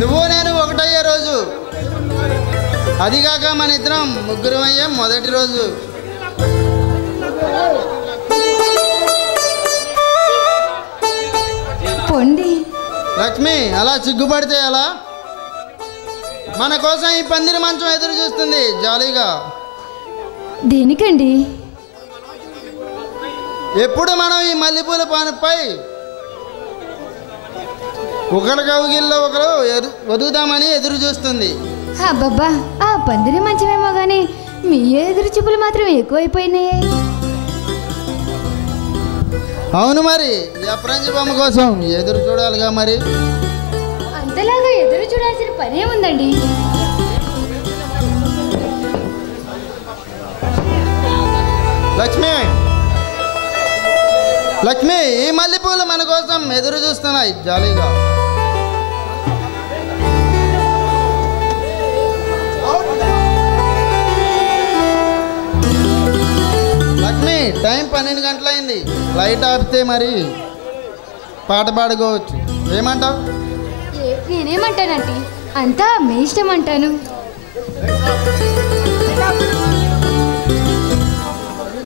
నువ్వు నేను ఒకటయ్యే రోజు, అదిగాక మన ఇద్దరం ముగ్గురం అయ్యాం మొదటి రోజు. పొండి లక్ష్మి, అలా సిగ్గుపడితే ఎలా? మన కోసం ఈ పందిరి మంచం ఎదురు చూస్తుంది జాలీగా. దేనికండి? ఎప్పుడు మనం ఈ మల్లెపూల పానపై ఒకరి కౌగిల్లో ఒకరు వదుగుదామని ఎదురు చూస్తుంది. అబ్బబ్బా, ఆ పందిరి మంచమేమో కానీ మీ ఎదురు చూపులు మాత్రం ఎక్కువైపోయినాయి. అవును, మరి ఎప్రంజి బొమ్మ కోసం ఎదురు చూడాలిగా. మరి అంతలాగా ఎదురు చూడాల్సిన పనే ఉందండి. లక్ష్మి, లక్ష్మి, ఈ మల్లెపూలు మన కోసం ఎదురు చూస్తున్నాయి జాలీగా. లక్ష్మి, టైం 12 గంటలైంది. లైట్ ఆపితే మరి పాట పాడుకోవచ్చు. ఏమంటావు? నేనేమంటానంటే అంతా మీ ఇష్టం అంటాను.